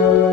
thank you